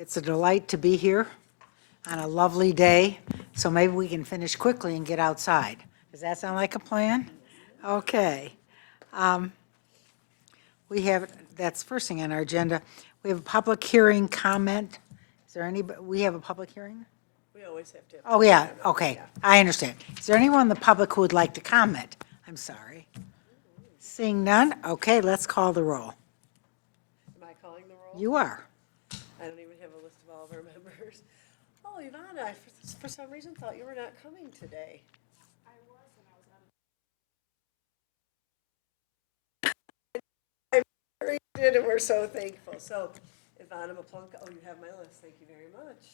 It's a delight to be here on a lovely day, so maybe we can finish quickly and get outside. Does that sound like a plan? Okay. We have, that's first thing on our agenda. We have a public hearing comment. Is there any, we have a public hearing? We always have to. Oh, yeah, okay, I understand. Is there anyone in the public who would like to comment? I'm sorry. Seeing none, okay, let's call the roll. Am I calling the roll? You are. I don't even have a list of all of our members. Oh, Ivana, I for some reason thought you were not coming today. I was, and I was did, and we're so thankful. So, Ivana Maplunka, oh, you have my list. Thank you very much.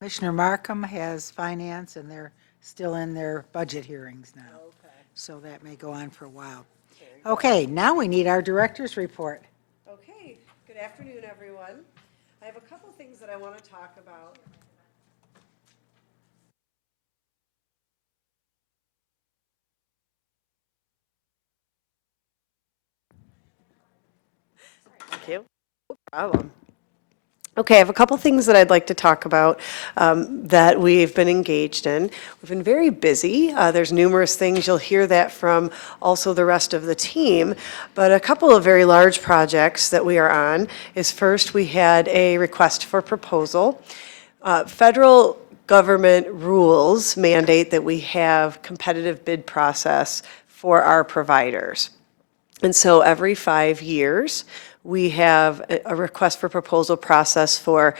Commissioner Markham has finance, and they're still in their budget hearings now. Okay. So that may go on for a while. Okay, now we need our director's report. Okay, good afternoon, everyone. I have a couple things that I want to talk about. Thank you. No problem. Okay, I have a couple things that I'd like to talk about that we've been engaged in. We've been very busy. There's numerous things. You'll hear that from also the rest of the team. But a couple of very large projects that we are on is first we had a request for proposal. Federal government rules mandate that we have competitive bid process for our providers. And so every 5 years, we have a request for proposal process for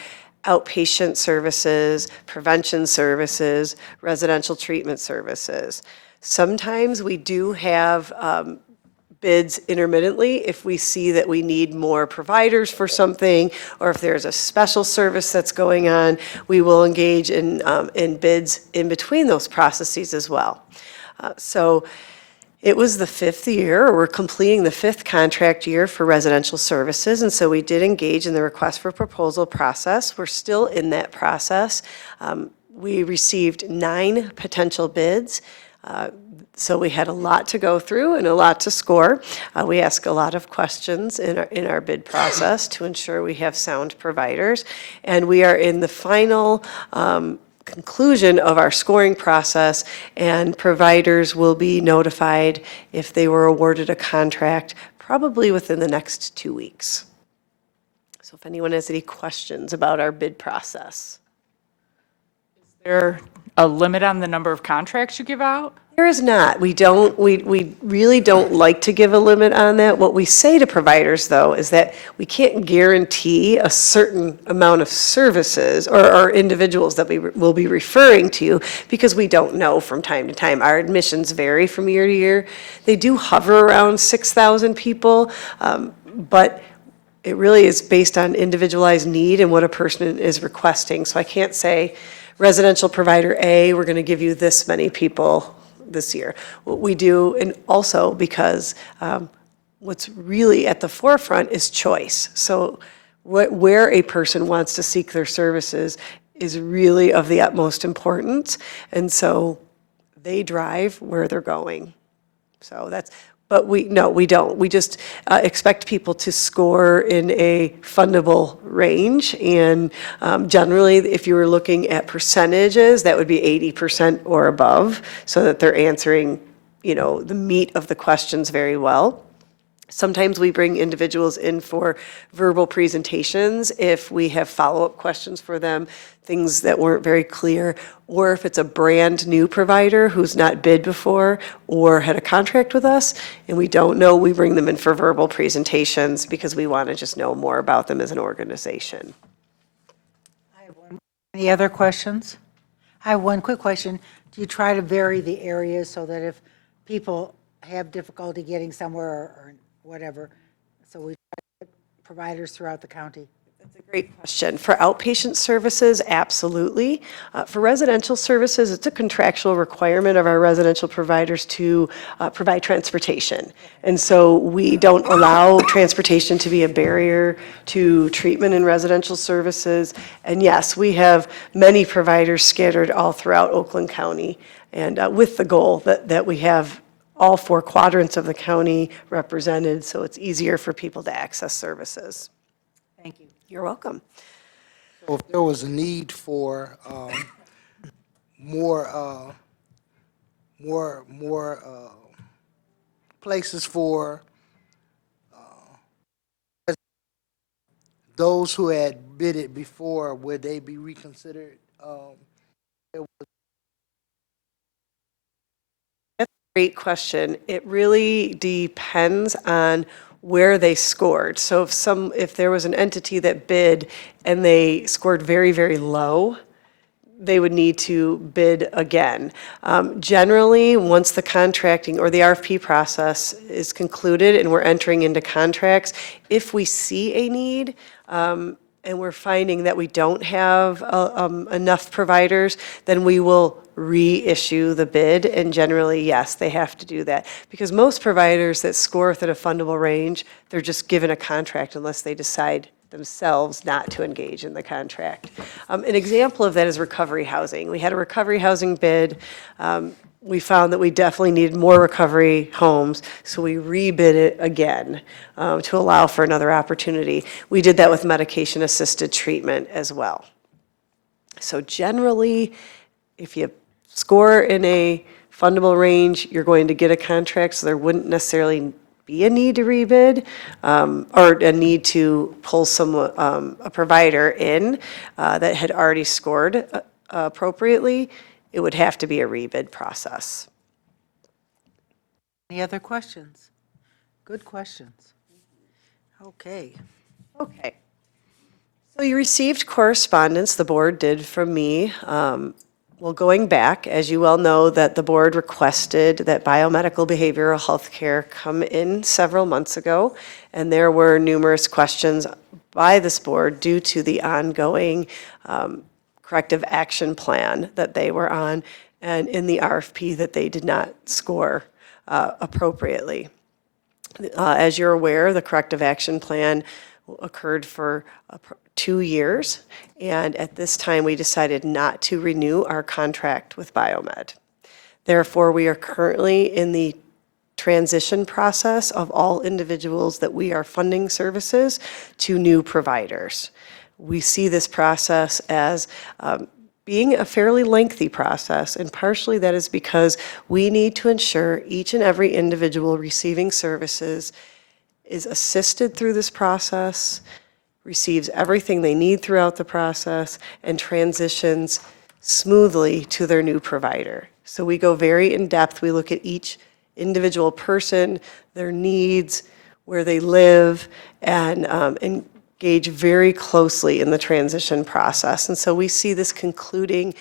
outpatient services, prevention services, residential treatment services. Sometimes we do have bids intermittently if we see that we need more providers for something, or if there's a special service that's going on, we will engage in bids in between those processes as well. So it was the 5th year, or we're completing the 5th contract year for residential services, and so we did engage in the request for proposal process. We're still in that process. We received 9 potential bids, so we had a lot to go through and a lot to score. We ask a lot of questions in our bid process to ensure we have sound providers, and we are in the final conclusion of our scoring process, and providers will be notified if they were awarded a contract probably within the next 2 weeks. So if anyone has any questions about our bid process. Is there a limit on the number of contracts you give out? There is not. We really don't like to give a limit on that. What we say to providers, though, is that we can't guarantee a certain amount of services or individuals that we will be referring to, because we don't know from time to time. Our admissions vary from year to year. They do hover around 6,000 people, but it really is based on individualized need and what a person is requesting. So I can't say, residential provider A, we're going to give you this many people this year. What we do, and also because what's really at the forefront is choice. So where a person wants to seek their services is really of the utmost importance. And so they drive where they're going. So that's, but we don't. We just expect people to score in a fundable range. And generally, if you were looking at percentages, that would be 80% or above, so that they're answering, the meat of the questions very well. Sometimes we bring individuals in for verbal presentations if we have follow-up questions for them, things that weren't very clear, or if it's a brand new provider who's not bid before or had a contract with us and we don't know, we bring them in for verbal presentations because we want to just know more about them as an organization. Any other questions? I have one quick question. Do you try to vary the areas so that if people have difficulty getting somewhere or whatever. So we try to get providers throughout the county. That's a great question. For outpatient services, absolutely. For residential services, it's a contractual requirement of our residential providers to provide transportation. And so we don't allow transportation to be a barrier to treatment in residential services. And yes, we have many providers scattered all throughout Oakland County, and with the goal that we have all 4 quadrants of the county represented, so it's easier for people to access services. Thank you. You're welcome. So if there was a need for more, more places for those who had bid it before, would they be reconsidered? Great question. It really depends on where they scored. So if there was an entity that bid and they scored very, very low, they would need to bid again. Generally, once the contracting or the RFP process is concluded and we're entering into contracts, if we see a need, and we're finding that we don't have enough providers, then we will reissue the bid, and generally, yes, they have to do that. Because most providers that score within a fundable range, they're just given a contract unless they decide themselves not to engage in the contract. An example of that is recovery housing. We had a recovery housing bid. We found that we definitely needed more recovery homes, so we rebid it again to allow for another opportunity. We did that with medication-assisted treatment as well. So generally, if you score in a fundable range, you're going to get a contract, so there wouldn't necessarily be a need to rebid or a need to pull a provider in that had already scored appropriately. It would have to be a rebid process. Any other questions? Good questions. Okay. Okay. So you received correspondence, the board did from me. Well, going back, as you well know, that the board requested that biomedical behavioral health care come in several months ago, and there were numerous questions by this board due to the ongoing corrective action plan that they were on, and in the RFP that they did not score appropriately. As you're aware, the corrective action plan occurred for 2 years, and at this time, we decided not to renew our contract with Biomed. Therefore, we are currently in the transition process of all individuals that we are funding services to new providers. We see this process as being a fairly lengthy process, and partially that is because we need to ensure each and every individual receiving services is assisted through this process, receives everything they need throughout the process, and transitions smoothly to their new provider. So we go very in-depth. We look at each individual person, their needs, where they live, and engage very closely in the transition process. And so we see this concluding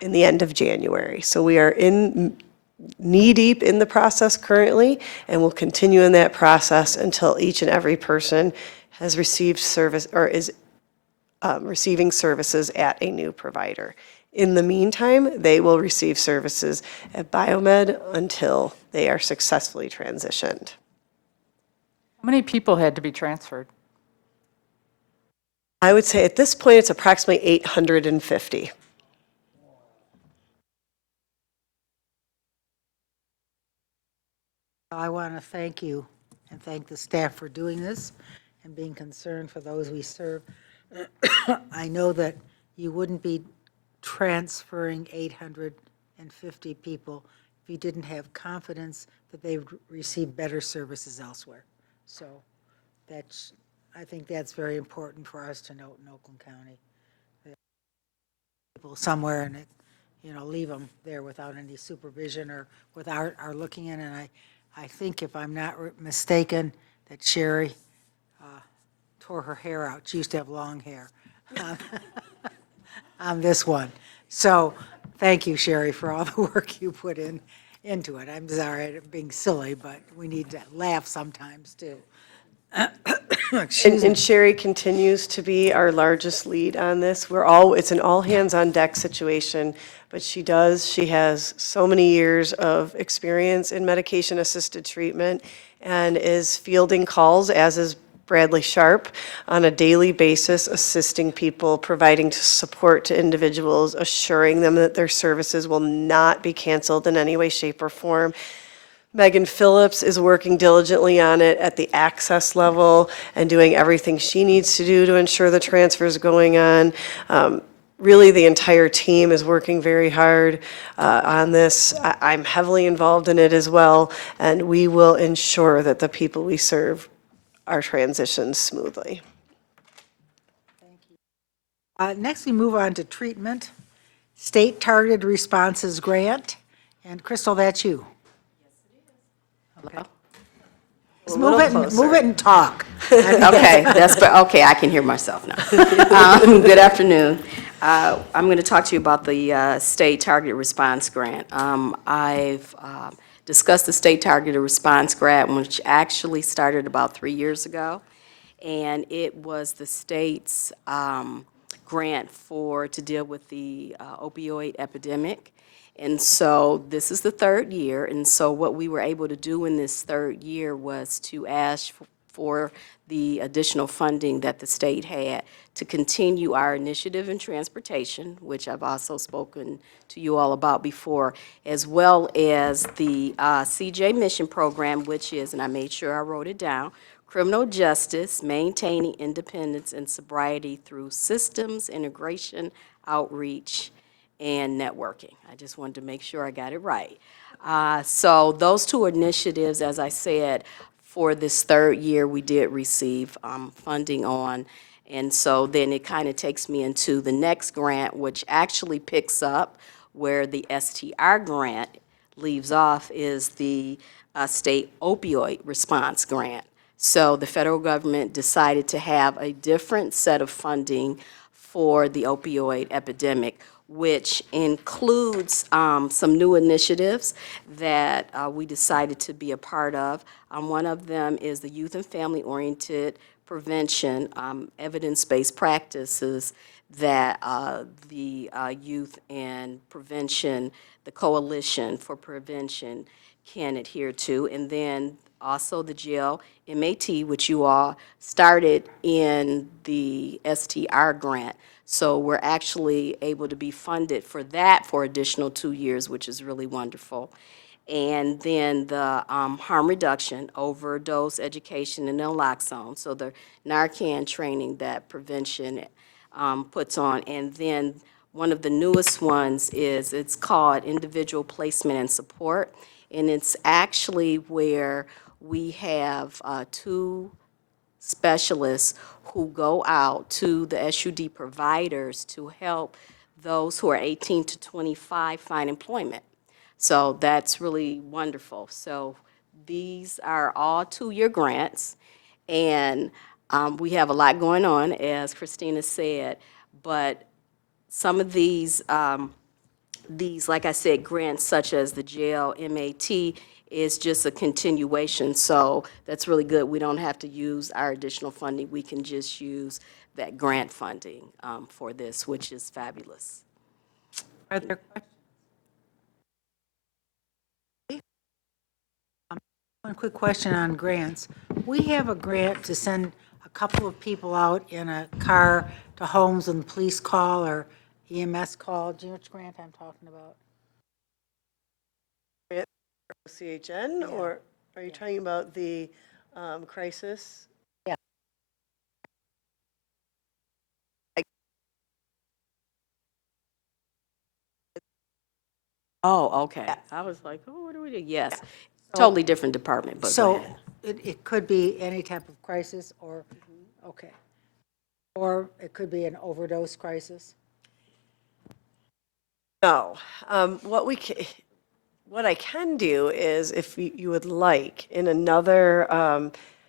in the end of January. So we are knee-deep in the process currently, and we'll continue in that process until each and every person has received service or is receiving services at a new provider. In the meantime, they will receive services at Biomed until they are successfully transitioned. How many people had to be transferred? I would say at this point, it's approximately 850. I want to thank you and thank the staff for doing this and being concerned for those we serve. I know that you wouldn't be transferring 850 people if you didn't have confidence that they would receive better services elsewhere. So I think that's very important for us to note in Oakland County. That people somewhere and leave them there without any supervision or without our looking in. And I think, if I'm not mistaken, that Sherry tore her hair out. She used to have long hair on this one. So thank you, Sherry, for all the work you put in. into it. I'm sorry, I'm being silly, but we need to laugh sometimes, too. Excuse me. And Sherry continues to be our largest lead on this. It's an all-hands-on-deck situation, but she has so many years of experience in medication-assisted treatment and is fielding calls, as is Bradley Sharp, on a daily basis, assisting people, providing support to individuals, assuring them that their services will not be canceled in any way, shape, or form. Megan Phillips is working diligently on it at the access level and doing everything she needs to do to ensure the transfer is going on. Really, the entire team is working very hard on this. I'm heavily involved in it as well, and we will ensure that the people we serve are transitioned smoothly. Next, we move on to treatment, State Targeted Responses Grant. And Crystal, that's you. Just little move it and talk. Okay, okay, I can hear myself now. Good afternoon. I'm going to talk to you about the State Targeted Response Grant. I've discussed the State Targeted Response Grant, which actually started about 3 years ago, and it was the state's grant to deal with the opioid epidemic. And so this is the third year, and so what we were able to do in this third year was to ask for the additional funding that the state had to continue our initiative in transportation, which I've also spoken to you all about before, as well as the CJ Mission Program, which is, and I made sure I wrote it down, criminal justice, maintaining independence and sobriety through systems, integration, outreach, and networking. I just wanted to make sure I got it right. So those two initiatives, as I said, for this third year, we did receive funding on. And so then it kind of takes me into the next grant, which actually picks up where the STR grant leaves off, is the State Opioid Response Grant. So the federal government decided to have a different set of funding for the opioid epidemic, which includes some new initiatives that we decided to be a part of. One of them is the Youth and Family-Oriented Prevention, evidence-based practices that the Youth and Prevention, the Coalition for Prevention, can adhere to. And then also the jail MAT, which you all started in the STR grant. So we're actually able to be funded for that for additional 2 years, which is really wonderful. And then the harm reduction, overdose education, and naloxone, so the Narcan training that prevention puts on. And then one of the newest ones is, it's called individual placement and support. And it's actually where we have 2 specialists who go out to the SUD providers to help those who are 18 to 25 find employment. So that's really wonderful. So these are all 2-year grants, and we have a lot going on, as Christina said, but some of these, like I said, grants such as the jail MAT is just a continuation, so that's really good. We don't have to use our additional funding. We can just use that grant funding for this, which is fabulous. Are there questions? One quick question on grants. We have a grant to send a couple of people out in a car to homes when police call or EMS call. Do you know which grant I'm talking about? CHN, or are you talking about the crisis? Oh, okay. I was like, oh, what do we do? Yes, totally different department, but go So ahead. it could be any type of crisis or, okay. Or it could be an overdose crisis. No. What I can do is, if you would like, in another,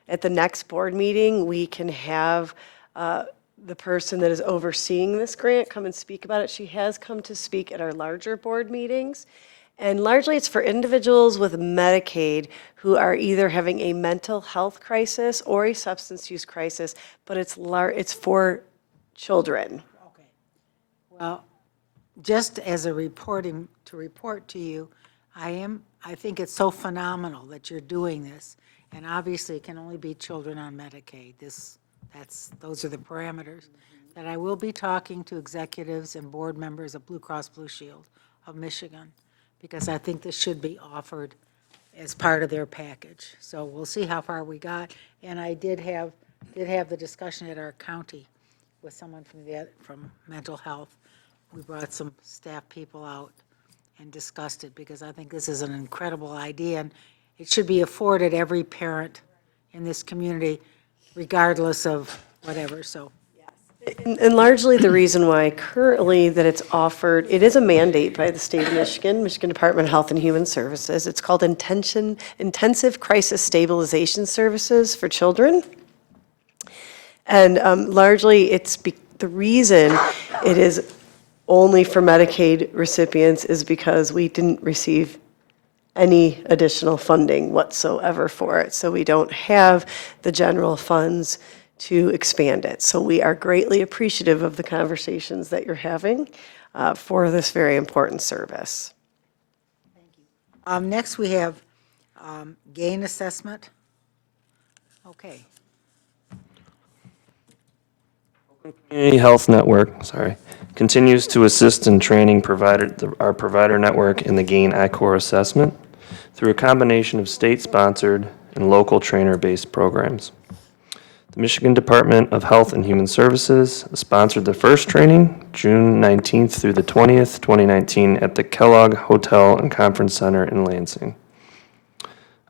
at the next board meeting, we can have the person that is overseeing this grant come and speak about it. She has come to speak at our larger board meetings, And largely it's for individuals with Medicaid who are either having a mental health crisis or a substance use crisis, but it's for children. Well, just as a report to you, I think it's so phenomenal that you're doing this. And obviously, it can only be children on Medicaid. Those are the parameters. That I will be talking to executives and board members of Blue Cross Blue Shield of Michigan, because I think this should be offered as part of their package. So we'll see how far we got. And I did have the discussion at our county with someone from mental health. We brought some staff people out and discussed it, because I think this is an incredible idea, and it should be afforded every parent in this community, regardless of whatever, so. And largely the reason why currently that it's offered, it is a mandate by the state of Michigan, Michigan Department of Health and Human Services. It's called Intensive Crisis Stabilization Services for Children. And largely the reason it is only for Medicaid recipients is because we didn't receive any additional funding whatsoever for it. So we don't have the general funds to expand it. So we are greatly appreciative of the conversations that you're having for this very important service. Next, we have gain assessment. Okay. Community Health Network, continues to assist in training our provider network in the GAIN ICOR assessment through a combination of state-sponsored and local trainer-based programs. The Michigan Department of Health and Human Services sponsored the first training, June 19th through the 20th, 2019, at the Kellogg Hotel and Conference Center in Lansing.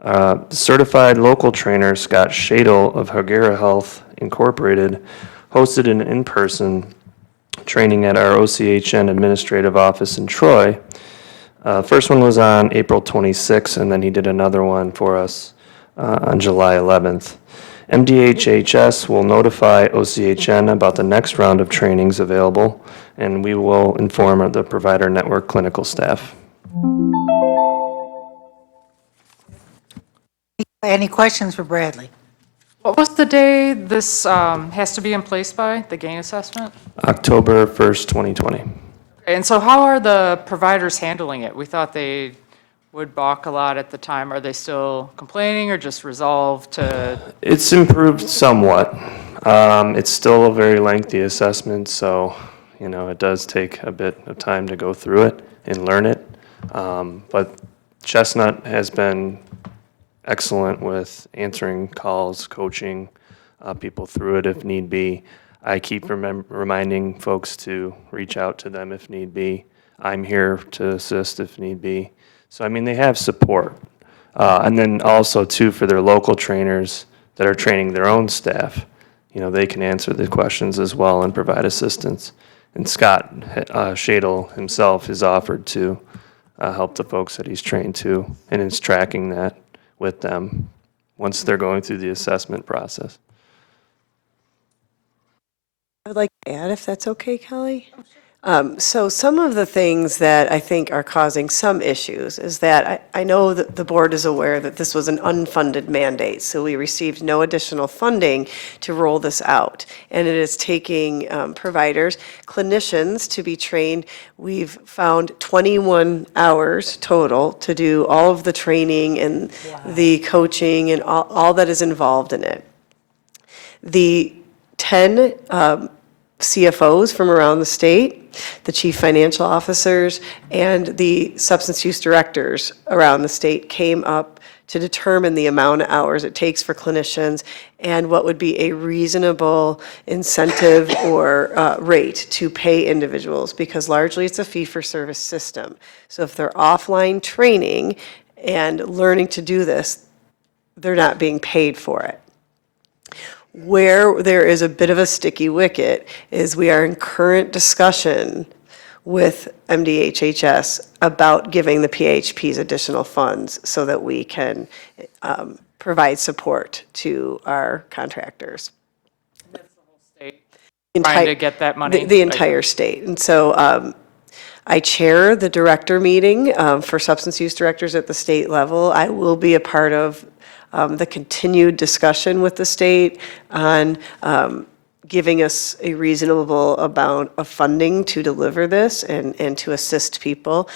The certified local trainer, Scott Shadle of Hagera Health Incorporated, hosted an in-person training at our OCHN administrative office in Troy. First one was on April 26th, and then he did another one for us on July 11th. MDHHS will notify OCHN about the next round of trainings available, and we will inform the provider network clinical staff. Any questions for Bradley? What was the day this has to be in place by, the gain assessment? October 1st, 2020. And so how are the providers handling it? We thought they would balk a lot at the time. Are they still complaining or just resolved to? It's improved somewhat. It's still a very lengthy assessment, so, it does take a bit of time to go through it and learn it. But Chestnut has been excellent with answering calls, coaching people through it if need be. I keep reminding folks to reach out to them if need be. I'm here to assist if need be. So, they have support. And then also, too, for their local trainers that are training their own staff, they can answer the questions as well and provide assistance. And Scott Shadle himself has offered to help the folks that he's trained to, and is tracking that with them once they're going through the assessment process. I'd like to add, if that's okay, Kelly. So some of the things that I think are causing some issues is that I know that the board is aware that this was an unfunded mandate, so we received no additional funding to roll this out. And it is taking providers, clinicians to be trained. We've found 21 hours total to do all of the training and the coaching and all that is involved in it. The 10 CFOs from around the state, the chief financial officers, and the substance use directors around the state came up to determine the amount of hours it takes for clinicians and what would be a reasonable incentive or rate to pay individuals, because largely it's a fee-for-service system. So if they're offline training and learning to do this, they're not being paid for it. Where there is a bit of a sticky wicket is we are in current discussion with MDHHS about giving the PHPs additional funds so that we can provide support to our contractors. Trying to get that money? The entire state. And so I chair the director meeting for substance use directors at the state level. I will be a part of the continued discussion with the state on giving us a reasonable amount of funding to deliver this and to assist people.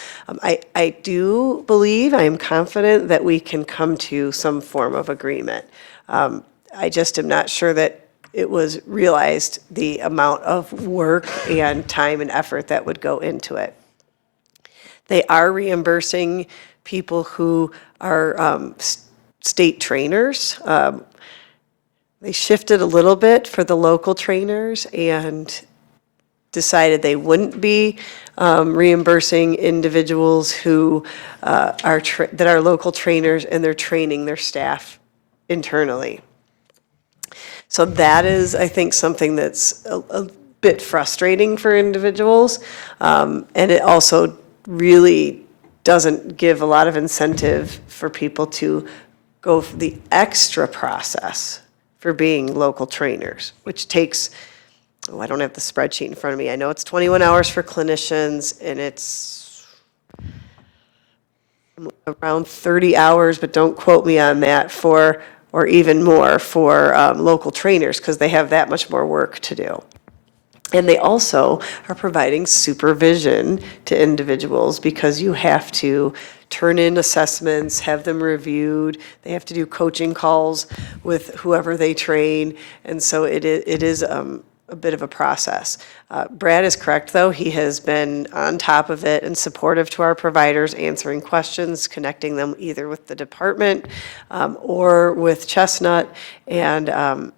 I do believe, I am confident that we can come to some form of agreement. I just am not sure that it was realized the amount of work and time and effort that would go into it. They are reimbursing people who are state trainers. They shifted a little bit for the local trainers and decided they wouldn't be reimbursing individuals who that are local trainers and they're training their staff internally. So that is, I think, something that's a bit frustrating for individuals. And it also really doesn't give a lot of incentive for people to go for the extra process for being local trainers, which takes, I don't have the spreadsheet in front of me. I know it's 21 hours for clinicians and it's around 30 hours, but don't quote me on that, or even more for local trainers because they have that much more work to do. And they also are providing supervision to individuals because you have to turn in assessments, have them reviewed. They have to do coaching calls with whoever they train. And so it is a bit of a process. Brad is correct, though. He has been on top of it and supportive to our providers, answering questions, connecting them either with the department or with Chestnut. And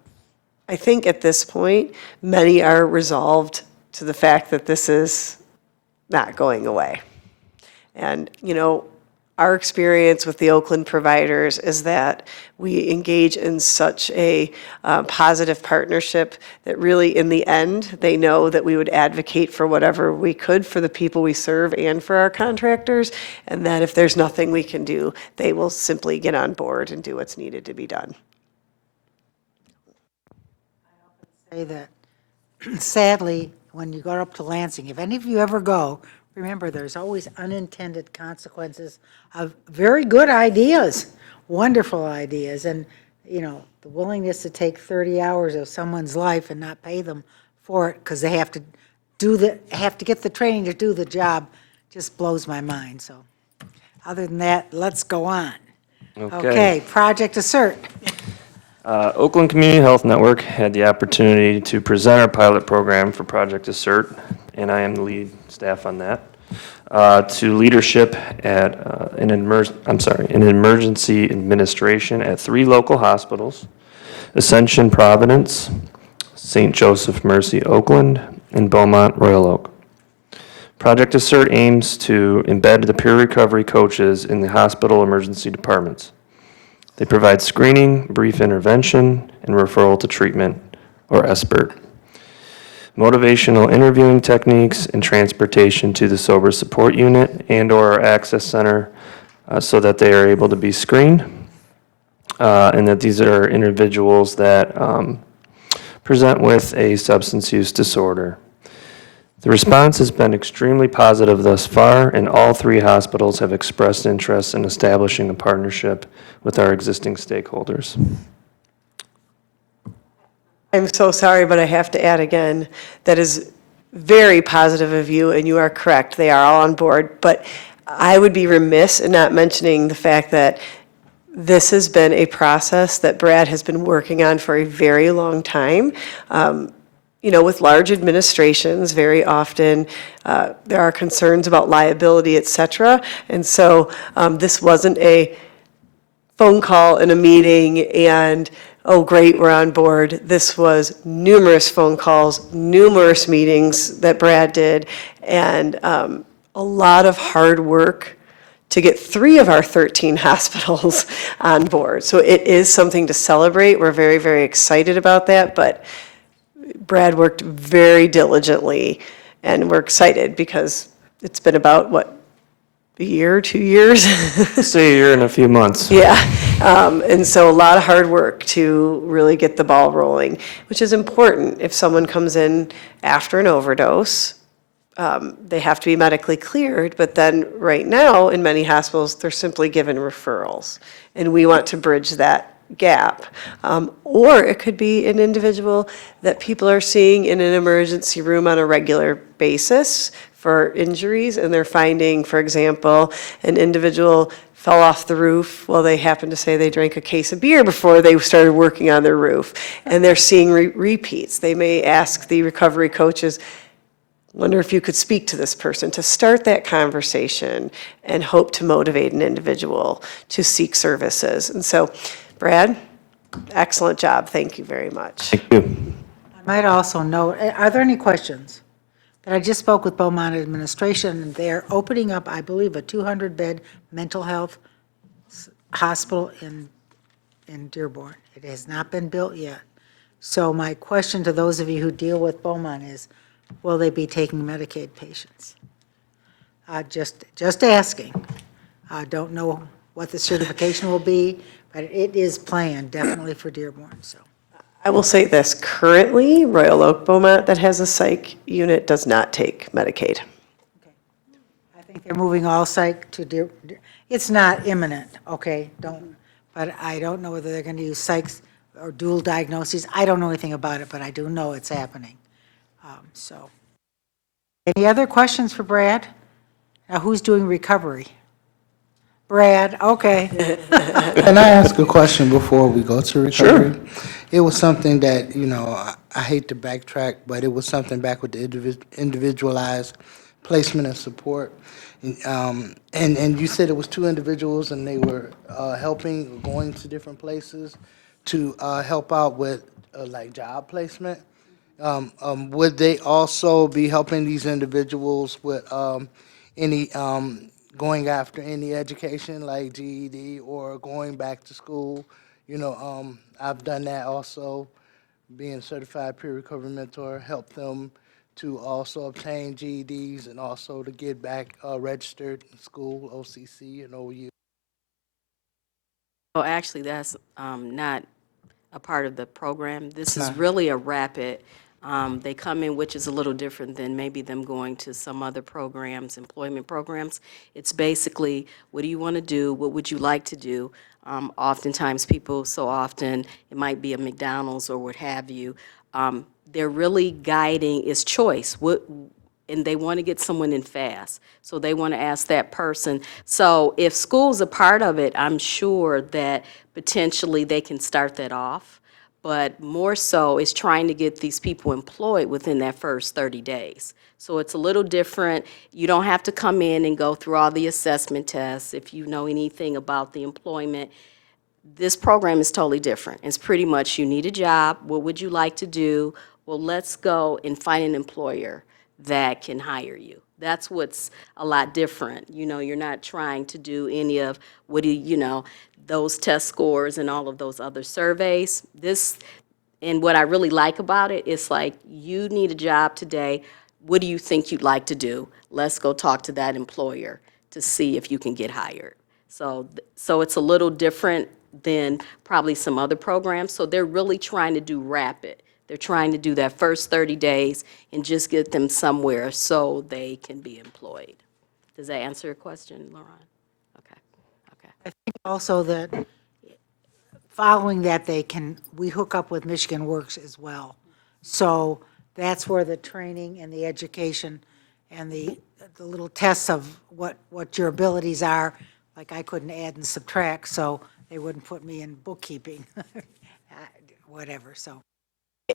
I think at this point, many are resolved to the fact that this is not going away. And, you know, our experience with the Oakland providers is that we engage in such a positive partnership that really, in the end, they know that we would advocate for whatever we could for the people we serve and for our contractors, and that if there's nothing we can do, they will simply get on board and do what's needed to be done. Say that sadly, when you go up to Lansing, if any of you ever go, remember, there's always unintended consequences of very good ideas, wonderful ideas, and, you know, the willingness to take 30 hours of someone's life and not pay them for it because they have to get the training to do the job just blows my mind. So other than that, let's go on. Okay, Project Assert. Oakland Community Health Network had the opportunity to present our pilot program for Project Assert, and I am the lead staff on that, to leadership at an emergency administration at 3 local hospitals: Ascension Providence, St. Joseph Mercy Oakland, and Beaumont Royal Oak. Project Assert aims to embed the peer recovery coaches in the hospital emergency departments. They provide screening, brief intervention, and referral to treatment, or SBIRT. Motivational interviewing techniques and transportation to the sober support unit and/or our access center so that they are able to be screened, and that these are individuals that present with a substance use disorder. The response has been extremely positive thus far, and all 3 hospitals have expressed interest in establishing a partnership with our existing stakeholders. I'm so sorry, but I have to add again, that is very positive of you, and you are correct. They are all on board. But I would be remiss in not mentioning the fact that this has been a process that Brad has been working on for a very long time. You know, with large administrations, very often there are concerns about liability, et cetera. And so this wasn't a phone call in a meeting and, oh, great, we're on board. This was numerous phone calls, numerous meetings that Brad did, and a lot of hard work to get 3 of our 13 hospitals on board. So it is something to celebrate. We're very, very excited about that, but Brad worked very diligently, and we're excited because it's been about, what, a year, 2 years? Say a year and a few months. Yeah, and so a lot of hard work to really get the ball rolling, which is important. If someone comes in after an overdose, they have to be medically cleared, but then right now, in many hospitals, they're simply given referrals. And we want to bridge that gap. Or it could be an individual that people are seeing in an emergency room on a regular basis for injuries, and they're finding, for example, an individual fell off the roof. Well, they happen to say they drank a case of beer before they started working on their roof, and they're seeing repeats. They may ask the recovery coaches, wonder if you could speak to this person, to start that conversation and hope to motivate an individual to seek services. And so, Brad, excellent job. Thank you very much. Thank you. I might also note, are there any questions? That I just spoke with Beaumont Administration, and they're opening up, I believe, a 200-bed mental health hospital in Dearborn. It has not been built yet. So my question to those of you who deal with Beaumont is, will they be taking Medicaid patients? Just asking. I don't know what the certification will be, but it is planned definitely for Dearborn, so. I will say this, currently, Royal Oak Beaumont that has a psych unit does not take Medicaid. I think they're moving all psych to it's not imminent, okay, but I don't know whether they're going to use psychs or dual diagnoses. I don't know anything about it, but I do know it's happening. So, any other questions for Brad? Now, who's doing recovery? Brad, okay. Can I ask a question before we go to recovery? It was something that, I hate to backtrack, but it was something back with the individualized placement and support. And you said it was two individuals and they were helping, going to different places to help out with like job placement. Would they also be helping these individuals with any going after any education like GED or going back to school? I've done that also, being a certified peer recovery mentor, help them to also obtain GEDs and also to get back registered in school, OCC and OU. Well, actually, that's not a part of the program. This is not. really a rapid, they come in, which is a little different than maybe them going to some other programs, employment programs. It's basically, what do you want to do? What would you like to do? Oftentimes, people, so often, it might be a McDonald's or what have you. They're really guiding, is choice. And they want to get someone in fast. So they want to ask that person. So if school's a part of it, I'm sure that potentially they can start that off. But more so is trying to get these people employed within that first 30 days. So it's a little different. You don't have to come in and go through all the assessment tests if you know anything about the employment. This program is totally different. It's pretty much, you need a job, what would you like to do? Well, let's go and find an employer that can hire you. That's what's a lot different. You're not trying to do any of, those test scores and all of those other surveys. And what I really like about it is like, you need a job today. What do you think you'd like to do? Let's go talk to that employer to see if you can get hired. So it's a little different than probably some other programs. So they're really trying to do rapid. They're trying to do that first 30 days and just get them somewhere so they can be employed. Does that answer your question, Lauren? Okay. I think also that following that, we hook up with Michigan Works as well. So that's where the training and the education and the little tests of what your abilities are, like I couldn't add and subtract, so they wouldn't put me in bookkeeping, whatever, so.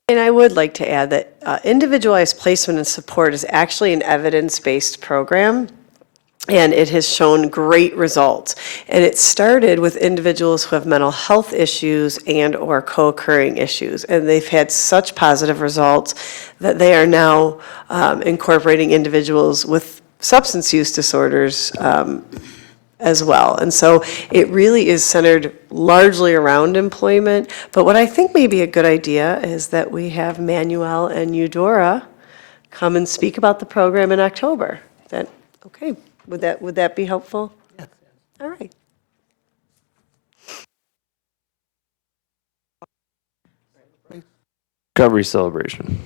And I would like to add that individualized placement and support is actually an evidence-based program, and it has shown great results. And it started with individuals who have mental health issues and/or co-occurring issues, and they've had such positive results that they are now incorporating individuals with substance use disorders as well. And so it really is centered largely around employment. But what I think may be a good idea is that we have Manuel and Eudora come and speak about the program in October. Is that okay? Would that be helpful? Yes. All right. Recovery celebration.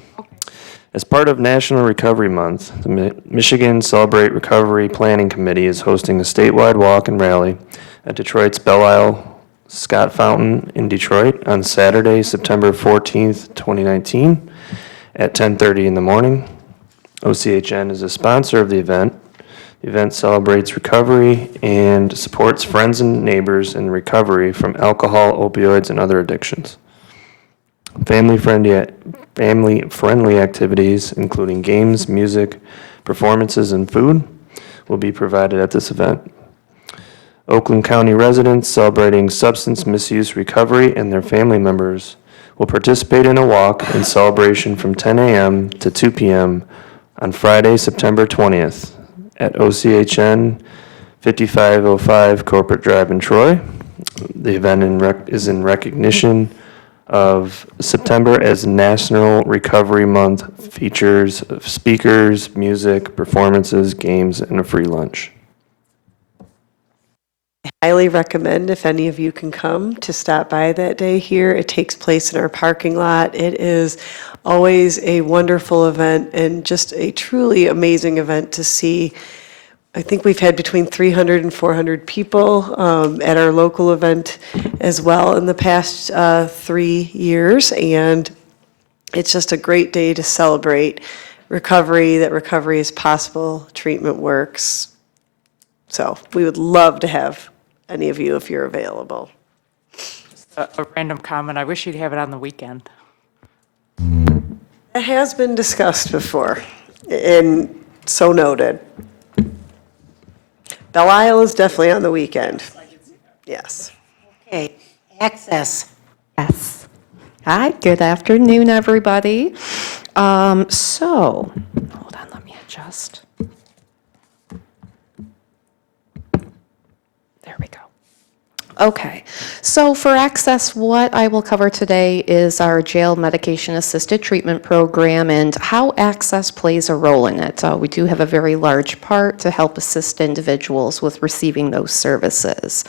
As part of National Recovery Month, the Michigan Celebrate Recovery Planning Committee is hosting a statewide walk and rally at Detroit's Belle Isle Scott Fountain in Detroit on Saturday, September 14th, 2019 at 10:30 in the morning. OCHN is a sponsor of the event. The event celebrates recovery and supports friends and neighbors in recovery from alcohol, opioids, and other addictions. Family-friendly activities, including games, music, performances, and food, will be provided at this event. Oakland County residents celebrating substance misuse recovery and their family members will participate in a walk and celebration from 10 a.m. to 2 p.m. on Friday, September 20th at OCHN 5505 Corporate Drive in Troy. The event is in recognition of September as National Recovery Month, features speakers, music, performances, games, and a free lunch. Highly recommend if any of you can come to stop by that day here. It takes place in our parking lot. It is always a wonderful event and just a truly amazing event to see. I think we've had between 300 and 400 people at our local event as well in the past 3 years. And it's just a great day to celebrate recovery, that recovery is possible, treatment works. So we would love to have any of you if you're available. A random comment, I wish you'd have it on the weekend. It has been discussed before, and so noted. Belle Isle is definitely on the weekend. Yes. Okay, access. Yes. Hi, good afternoon, everybody. Hold on, let me adjust. There we go. Okay, so for access, what I will cover today is our jail medication-assisted treatment program and how access plays a role in it. We do have a very large part to help assist individuals with receiving those services.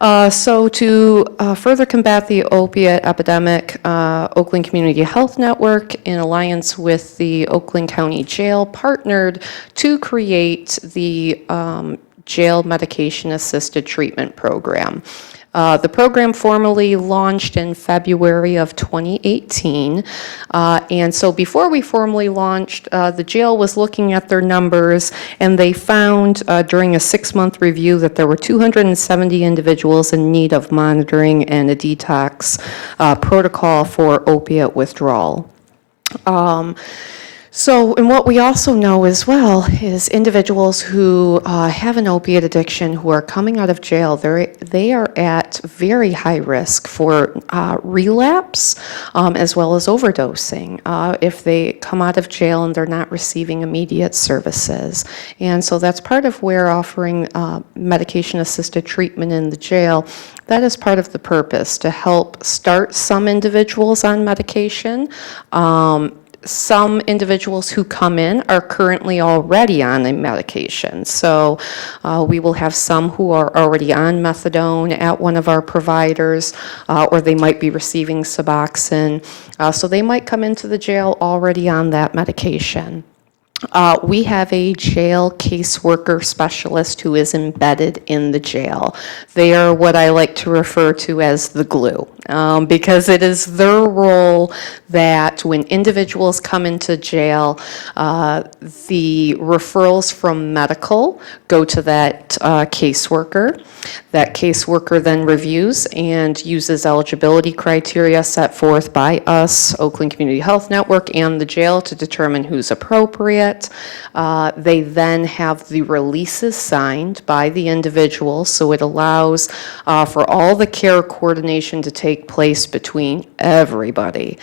So to further combat the opiate epidemic, Oakland Community Health Network, in alliance with the Oakland County Jail, partnered to create the jail medication-assisted treatment program. The program formally launched in February of 2018. And so before we formally launched, the jail was looking at their numbers, and they found during a 6-month review that there were 270 individuals in need of monitoring and a detox protocol for opiate withdrawal. And what we also know as well is individuals who have an opiate addiction who are coming out of jail, they are at very high risk for relapse as well as overdosing if they come out of jail and they're not receiving immediate services. And so that's part of where offering medication-assisted treatment in the jail, that is part of the purpose, to help start some individuals on medication. Some individuals who come in are currently already on a medication. So we will have some who are already on methadone at one of our providers, or they might be receiving Suboxone. So they might come into the jail already on that medication. We have a jail caseworker specialist who is embedded in the jail. They are what I like to refer to as the glue, because it is their role that when individuals come into jail, the referrals from medical go to that caseworker. That caseworker then reviews and uses eligibility criteria set forth by us, Oakland Community Health Network, and the jail to determine who's appropriate. They then have the releases signed by the individual, so it allows for all the care coordination to take place between everybody.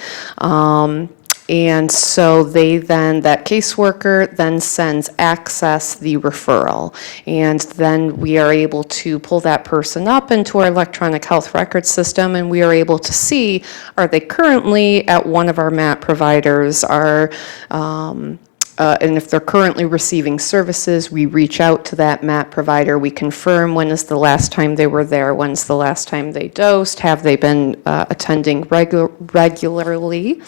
And so that caseworker then sends access the referral. And then we are able to pull that person up into our electronic health record system, and we are able to see, are they currently at one of our MAT providers? and if they're currently receiving services, we reach out to that MAT provider. We confirm when is the last time they were there, when's the last time they dosed, have they been attending regularly.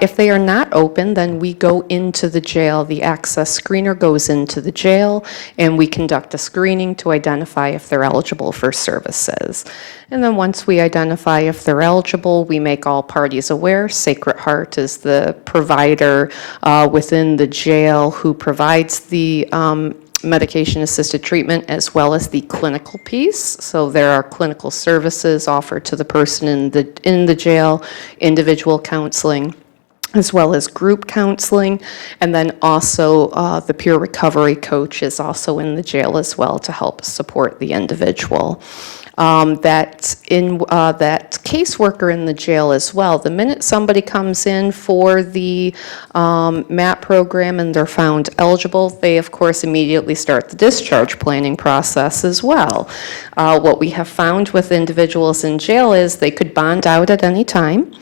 If they are not open, then we go into the jail. The access screener goes into the jail, and we conduct a screening to identify if they're eligible for services. And then once we identify if they're eligible, we make all parties aware. Sacred Heart is the provider within the jail who provides the medication-assisted treatment as well as the clinical piece. So there are clinical services offered to the person in the jail, individual counseling, as well as group counseling. And then also the peer recovery coach is also in the jail as well to help support the individual. That caseworker in the jail as well. The minute somebody comes in for the MAT program and they're found eligible, they of course immediately start the discharge planning process as well. What we have found with individuals in jail is they could bond out at any time.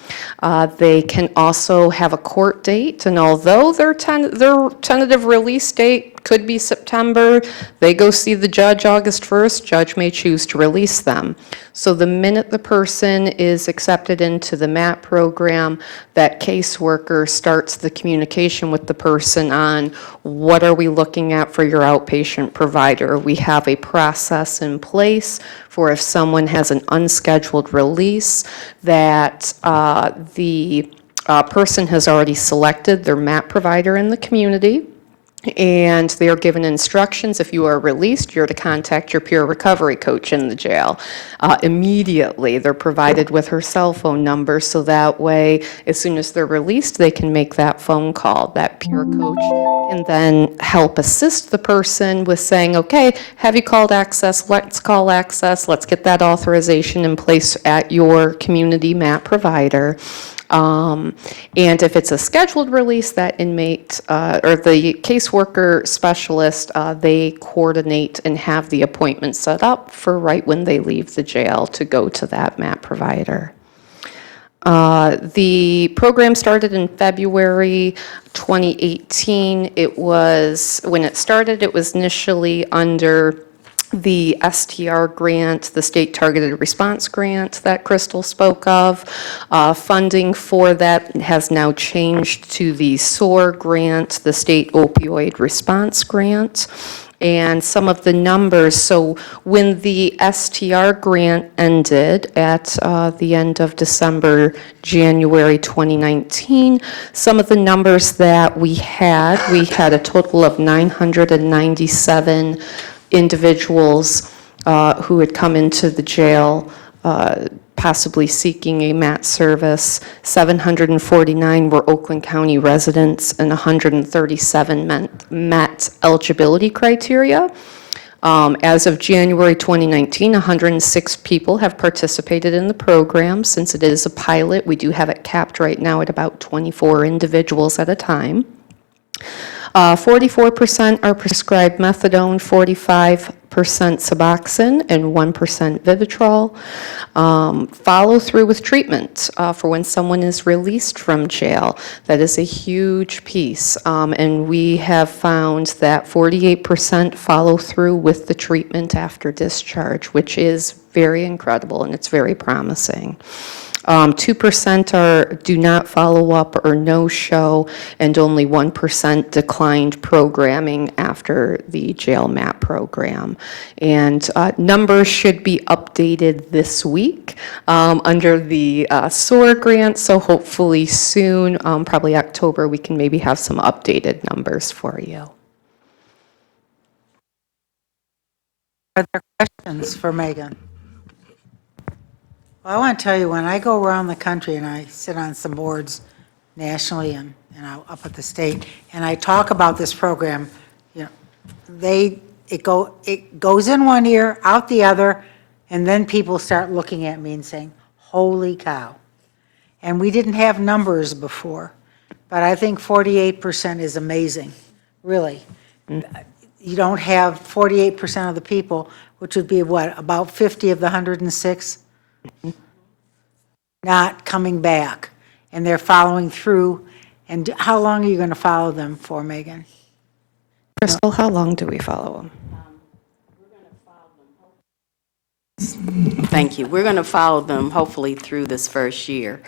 They can also have a court date, and although their tentative release date could be September, they go see the judge August 1st, judge may choose to release them. So the minute the person is accepted into the MAT program, that caseworker starts the communication with the person on what are we looking at for your outpatient provider. We have a process in place for if someone has an unscheduled release that the person has already selected their MAT provider in the community, and they are given instructions. If you are released, you're to contact your peer recovery coach in the jail. Immediately, they're provided with her cell phone number, so that way, as soon as they're released, they can make that phone call. That peer coach can then help assist the person with saying, okay, have you called Access? Let's call Access. Let's get that authorization in place at your community MAT provider. And if it's a scheduled release, that inmate or the caseworker specialist, they coordinate and have the appointment set up for right when they leave the jail to go to that MAT provider. The program started in February 2018. When it started, it was initially under the STR grant, the State Targeted Response Grant that Crystal spoke of. Funding for that has now changed to the SOAR grant, the State Opioid Response Grant. And some of the numbers, so when the STR grant ended at the end of December, January 2019, some of the numbers that we had a total of 997 individuals who had come into the jail possibly seeking a MAT service. 749 were Oakland County residents, and 137 met eligibility criteria. As of January 2019, 106 people have participated in the program. Since it is a pilot, we do have it capped right now at about 24 individuals at a time. 44% are prescribed methadone, 45% Suboxone, and 1% Vivitrol. Follow through with treatment for when someone is released from jail. That is a huge piece. And we have found that 48% follow through with the treatment after discharge, which is very incredible and it's very promising. 2% do not follow up or no show, and only 1% declined programming after the jail MAT program. And numbers should be updated this week under the SOAR grant, so hopefully soon, probably October, we can maybe have some updated numbers for you. Are there questions for Megan? Well, I want to tell you, when I go around the country and I sit on some boards nationally and up at the state, and I talk about this program, you know, it goes in one ear, out the other, and then people start looking at me and saying, holy cow. And we didn't have numbers before, but I think 48% is amazing, really. You don't have 48% of the people, which would be what, about 50 of the 106? Not coming back, and they're following through, And how long are you going to follow them for, Megan? Crystal, how long do we follow them? Thank you. We're going to follow them hopefully through this first year.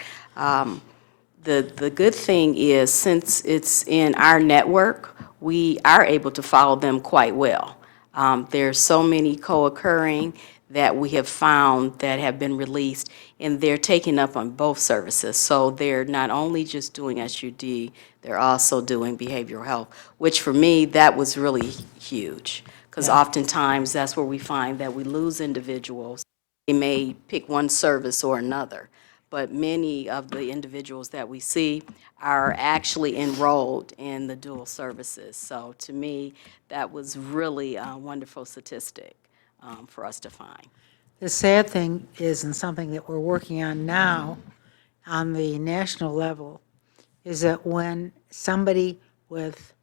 The good thing is, since it's in our network, we are able to follow them quite well. There's so many co-occurring that we have found that have been released, and they're taking up on both services. So they're not only just doing SUD, they're also doing behavioral health, which for me, that was really huge. Because oftentimes, that's where we find that we lose individuals. They may pick one service or another, but many of the individuals that we see are actually enrolled in the dual services. So to me, that was really a wonderful statistic for us to find. The sad thing is, and something that we're working on now on the national level, is that when somebody with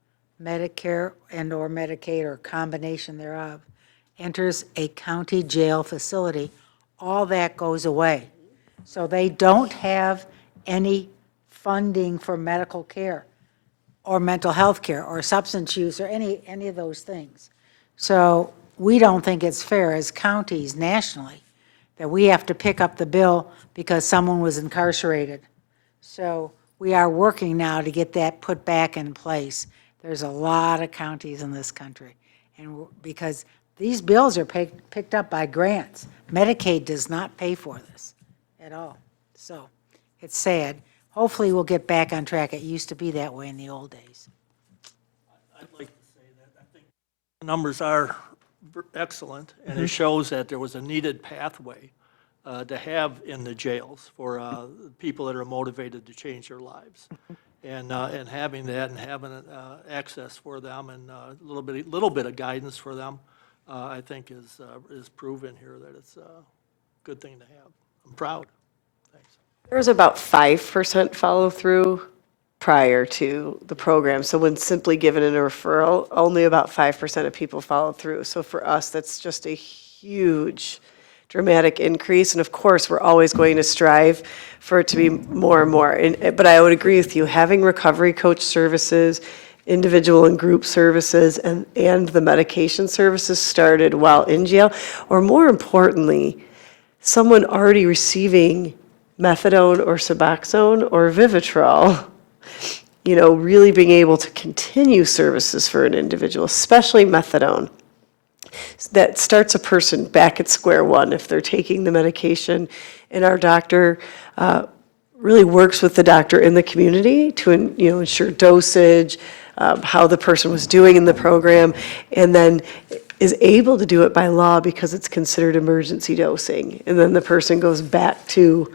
Medicare and/or Medicaid or combination thereof enters a county jail facility, all that goes away. So they don't have any funding for medical care or mental health care or substance use or any of those things. So we don't think it's fair as counties nationally that we have to pick up the bill because someone was incarcerated. So we are working now to get that put back in place. There's a lot of counties in this country. And because these bills are picked up by grants. Medicaid does not pay for this at all. So it's sad. Hopefully we'll get back on track. It used to be that way in the old days. I'd like to say that I think the numbers are excellent, and it shows that there was a needed pathway to have in the jails for people that are motivated to change their lives. And having that and having access for them and a little bit of guidance for them, I think is proven here that it's a good thing to have. I'm proud. Thanks. There was about 5% follow-through prior to the program. So when simply given a referral, only about 5% of people followed through. So for us, that's just a huge, dramatic increase. And of course, we're always going to strive for it to be more and more. But I would agree with you, having recovery coach services, individual and group services, and the medication services started while in jail, or more importantly, someone already receiving methadone or Suboxone or Vivitrol, really being able to continue services for an individual, especially methadone. That starts a person back at square one if they're taking the medication, and our doctor really works with the doctor in the community to ensure dosage, how the person was doing in the program, and then is able to do it by law because it's considered emergency dosing. And then the person goes back to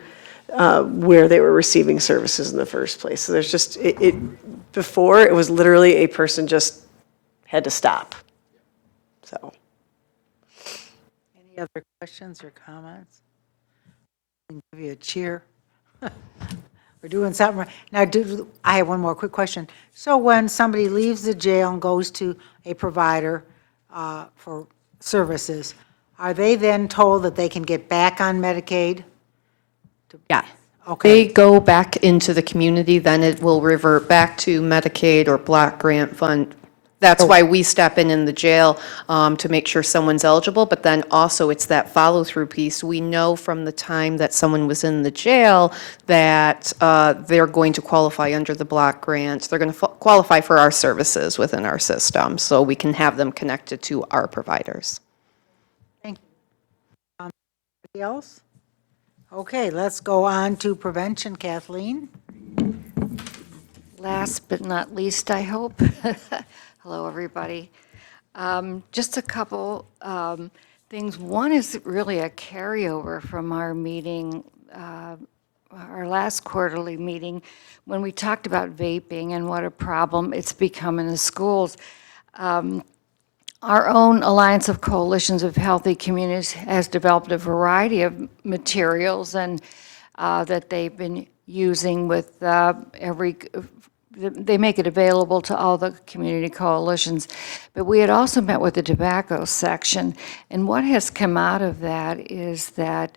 where they were receiving services in the first place. So there's just, before, it was literally a person just had to stop. So. Any other questions or comments? I can give you a cheer. We're doing something right. Now, I have one more quick question. So when somebody leaves the jail and goes to a provider for services, are they then told that they can get back on Medicaid? Yeah. Okay. They go back into the community, then it will revert back to Medicaid or block grant fund. That's why we step in the jail to make sure someone's eligible, but then also it's that follow-through piece. We know from the time that someone was in the jail that they're going to qualify under the block grant. They're going to qualify for our services within our system, so we can have them connected to our providers. Thank you. Anybody else? Okay, let's go on to prevention. Kathleen? Last but not least, I hope. Hello, everybody. Just a couple things. One is really a carryover from our meeting, our last quarterly meeting, when we talked about vaping and what a problem it's become in the schools. Our own Alliance of Coalitions of Healthy Communities has developed a variety of materials and that they've been using with they make it available to all the community coalitions. But we had also met with the tobacco section, and what has come out of that is that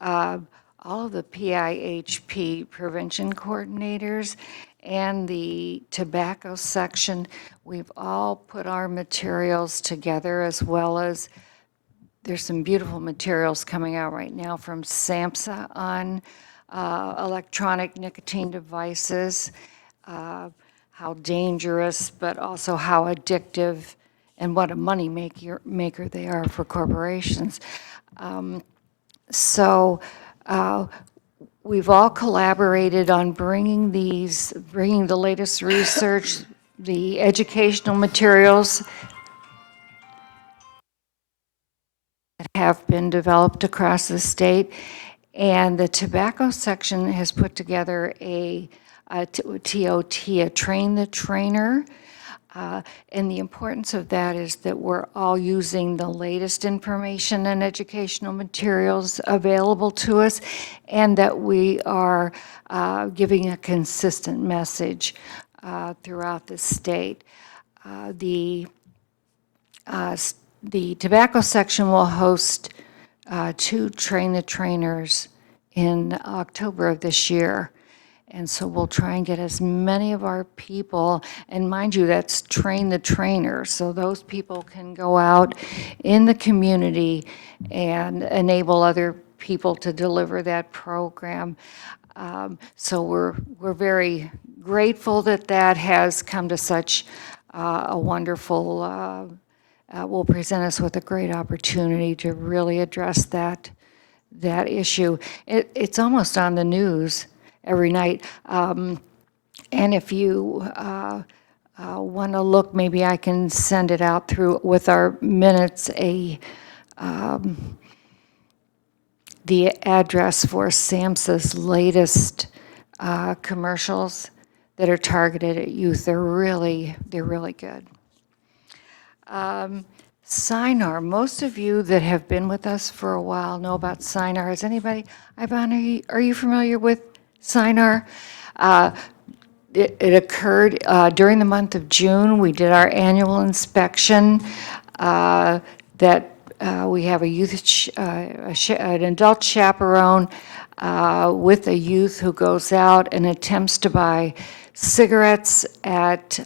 all of the PIHP prevention coordinators and the tobacco section. We've all put our materials together, as well as there's some beautiful materials coming out right now from SAMHSA on electronic nicotine devices, how dangerous, but also how addictive and what a money maker they are for corporations. So we've all collaborated on bringing the latest research, the educational materials that have been developed across the state. And the tobacco section has put together a TOT, a Train the Trainer. And the importance of that is that we're all using the latest information and educational materials available to us, and that we are giving a consistent message throughout the state. The tobacco section will host 2 Train the Trainers in October of this year. And so we'll try and get as many of our people, and mind you, that's Train the Trainer. So those people can go out in the community and enable other people to deliver that program. So we're very grateful that that has come to such a wonderful, will present us with a great opportunity to really address that issue. It's almost on the news every night. And if you want to look, maybe I can send it out through with our minutes, the address for SAMHSA's latest commercials that are targeted at youth. They're really good. SINAR, most of you that have been with us for a while know about SINAR. Is anybody, Ivan, are you familiar with SINAR? It occurred during the month of June. We did our annual inspection that we have a youth, an adult chaperone with a youth who goes out and attempts to buy cigarettes at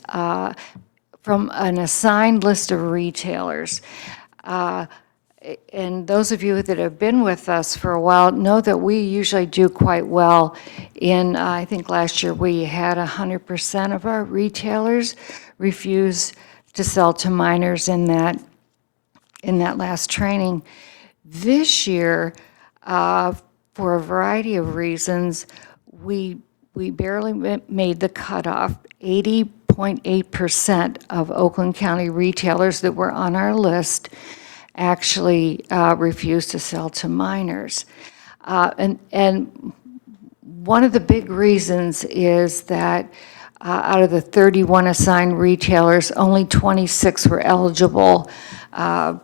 from an assigned list of retailers. And those of you that have been with us for a while know that we usually do quite well. I think last year we had 100% of our retailers refuse to sell to minors in that last training. This year, for a variety of reasons, we barely made the cutoff. 80.8% of Oakland County retailers that were on our list actually refused to sell to minors. And one of the big reasons is that out of the 31 assigned retailers, only 26 were eligible for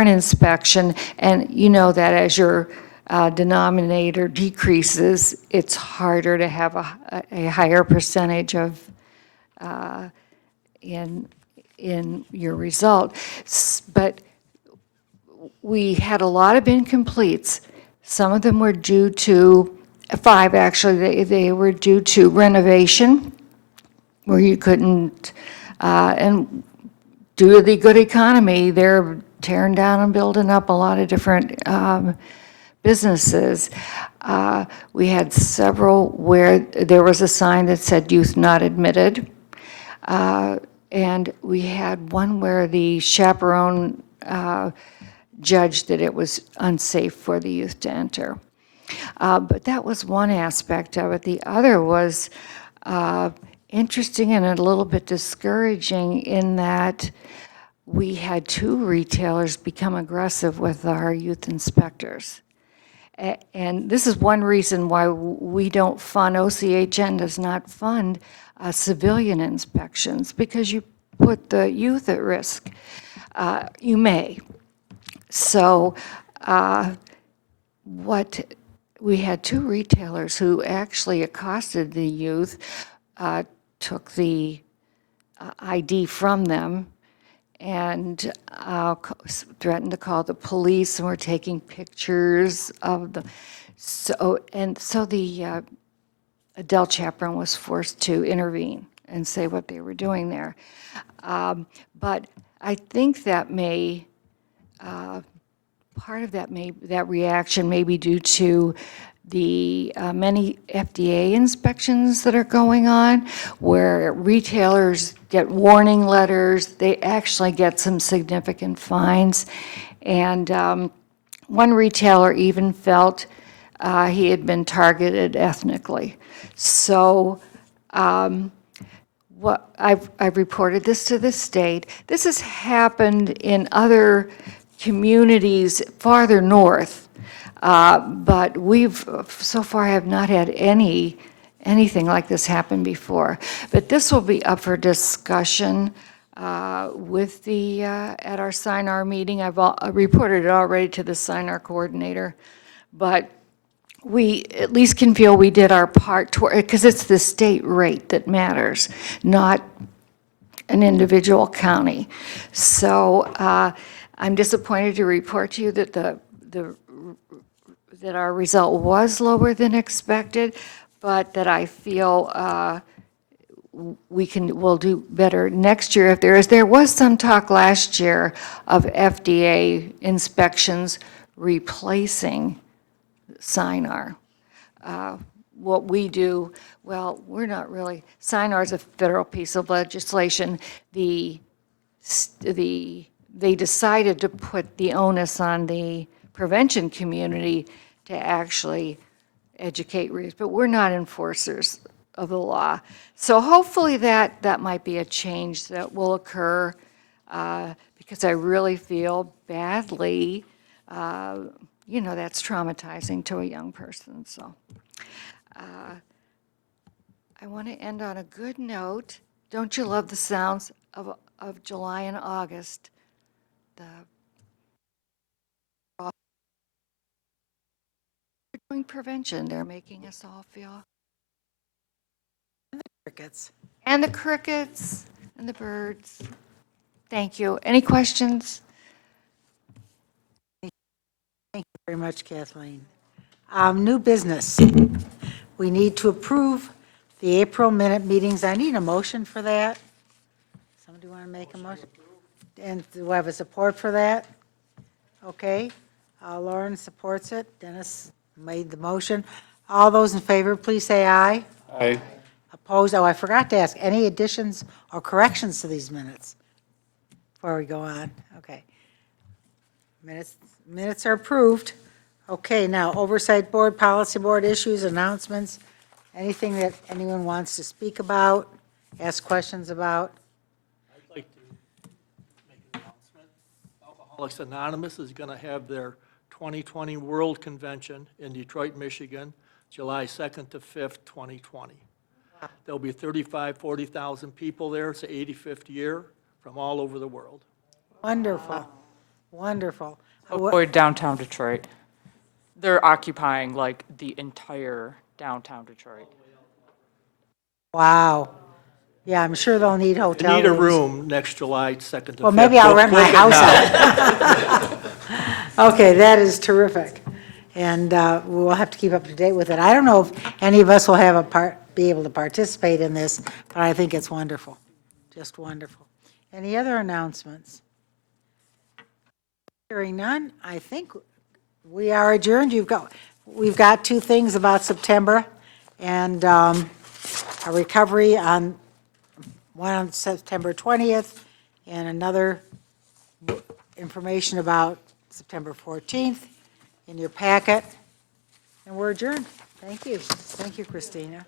an inspection. And you know that as your denominator decreases, it's harder to have a higher percentage of in your result. But we had a lot of incompletes. Some of them were due to, 5 actually, they were due to renovation, where you couldn't, and due to the good economy, they're tearing down and building up a lot of different businesses. We had several where there was a sign that said youth not admitted. And we had one where the chaperone judged that it was unsafe for the youth to enter. But that was one aspect of it. The other was interesting and a little bit discouraging in that we had 2 retailers become aggressive with our youth inspectors. And this is one reason why we don't fund, OCHN does not fund civilian inspections, because you put the youth at risk. You may. So we had 2 retailers who actually accosted the youth, took the ID from them, and threatened to call the police, and were taking pictures of them. So the Adele Chaperon was forced to intervene and say what they were doing there. But I think that part of that reaction may be due to the many FDA inspections that are going on, where retailers get warning letters, they actually get some significant fines. And one retailer even felt he had been targeted ethnically. So what I've reported this to the state. This has happened in other communities farther north, but we've so far have not had anything like this happen before. But this will be up for discussion with at our SINAR meeting. I reported it already to the SINAR coordinator, but we at least can feel we did our part, because it's the state rate that matters, not an individual county. So I'm disappointed to report to you that that our result was lower than expected, but that I feel we'll do better next year if there is. There was some talk last year of FDA inspections replacing SINAR. What we do, well, we're not really, SINAR is a federal piece of legislation. They decided to put the onus on the prevention community to actually educate readers, but we're not enforcers of the law. So hopefully that might be a change that will occur, because I really feel badly, that's traumatizing to a young person, so. I want to end on a good note. Don't you love the sounds of July and August? They're doing prevention. They're making us all feel. Crickets. And the crickets and the birds. Thank you. Any questions? Thank you very much, Kathleen. New business. We need to approve the April minute meetings. I need a motion for that. Somebody want to make a motion? And do I have a support for that? Okay. Lauren supports it. Dennis made the motion. All those in favor, please say aye. Aye. Opposed? Oh, I forgot to ask, any additions or corrections to these minutes before we go on? Okay. Minutes are approved. Okay, now Oversight Board, Policy Board issues, announcements, anything that anyone wants to speak about, ask questions about? I'd like to make an announcement. Alcoholics Anonymous is going to have their 2020 World Convention in Detroit, Michigan, July 2nd to 5th, 2020. There'll be 40,000 people there. It's the 85th year from all over the world. Wonderful, wonderful. Avoid downtown Detroit. They're occupying like the entire downtown Detroit. Wow. Yeah, I'm sure they'll need You hotel need a rooms. room next July 2nd to 5th. Well, maybe I'll Book- rent my book it house now. out. Okay, that is terrific. And we'll have to keep up to date with it. I don't know if any of us will have be able to participate in this, but I think it's wonderful, just wonderful. Any other announcements? Hearing none, I think we are adjourned. We've got two things about September, and a recovery one on September 20th, and another information about September 14th in your packet. And we're adjourned. Thank you. Thank you, Christina.